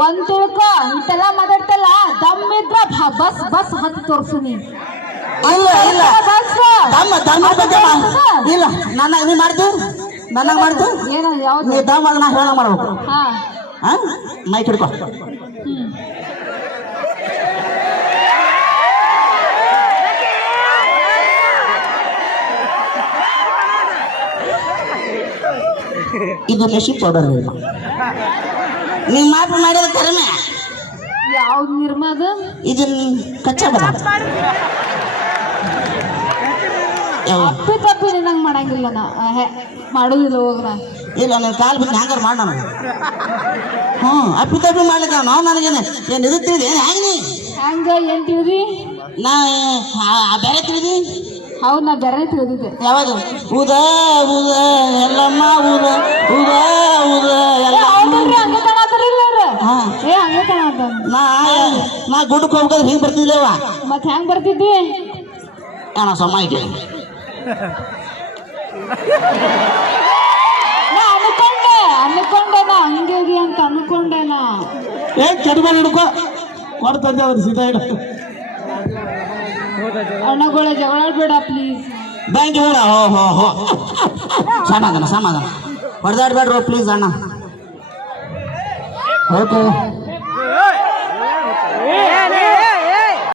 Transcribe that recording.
ಒಂದ್ ತಿಳ್ಕೊ ಇಷ್ಟೆಲ್ಲ ಮಾತಾಡ್ತಲ್ಲ ದಮ್ ಇದ್ರ ಬಸ್ ಬಸ್ ಹತ್ತಿ ತೋರ್ಸು ನೀ ಇಲ್ಲ ಇಲ್ಲ. ಬಸ್. ದಮ್ಮ ದಮ್ಮ ಬಗ್ಗೆ ಮಾ- ಇಲ್ಲ ನನ್ನ ನೀ ಮಾಡ್ತಿ? ನನಗೆ ಮಾಡ್ತಿ? ಏನ ಯಾವ್ದು? ನೀ ದಮ್ ನಾ ಹೇಳ ಮಾಡ್ಬೇಕು. ಹಾ. ಹಾ? ಮೈ ಹಿಡ್ಕೊ. ಹ್ಮ್. ಇದು ಮೆಷಿನ್ ಪೌಡರ್ ನಿಮ್ಮ ಮಾತು ಮಾಡಿದ ಕಡಿಮೆ ಯಾವ್ದು ನಿರ್ಮ ಅದು ಇದನ್ನ ಕಚ್ಚಾ ಪದಾರ್ಥ ಅಪ್ಪಿ ತಪ್ಪಿ ನಿನ್ನಂಗ್ ಮಾಡಂಗಿಲ್ಲ ನಾ ಆಹೆ, ಹೋಗ ನಾ ಇಲ್ಲ ನನ್ನ ಕಾಲು ಬಿಟ್ಟು ಹ್ಯಾಂಗಾರ ಮಾಡೋಣ ನನಗೆ ಹ್ಞೂ ಅಪ್ಪಿ ತಪ್ಪಿ ಮಾಡ್ಲಿಕ್ಕೆ ನಾವು ನನಗೇನು ಏನು ಇದು ತಿಳಿದು ಏನು ಹ್ಯಾಂಗ ನೀ ಹ್ಯಾಂಗ ಏನು ತಿಳಿದಿ ನಾ ಬೇರೆ ತಿಳಿದಿ ಹೌದ್ ನಾ ಬೇರೆ ತಿಳಿದಿದ್ದೆ. ಯಾವುದು? ಉದ ಉದ ಎಲ್ಲಮ್ಮ ಉದ ಉದ ಉದ ಹಂಗ ಹಂಗ ನಾ ನಾ ಗುಡ್ಡಕ್ಕೆ ಹೋಗ್ಬೇಕಾದ್ರೆ ಹಿಂಗೆ ಬರ್ತಿದ್ದೇವ ಮತ್ ಹೆಂಗ್ ಬರ್ತಿದ್ದಿ? ಅಣ್ಣ ಸಮ ಐತಿ ನಾ ಅನ್ಕೊಂಡೆ ಅನ್ಕೊಂಡೆ ನಾ ಹಂಗಾಗಿ ಅಂತ ಅನ್ಕೊಂಡೆ ನಾ. ಏ ಕೆಟ್ಟ ಹಿಡ್ಕೊ. ಕೊಡ್ತಂದೆ ಅವ್ರು अण्णा जवळ बेटा प्लीज बँक घेऊन हो हो हो. समाधान समाधान पडदाट बेड रो प्लीज अण्णा ओके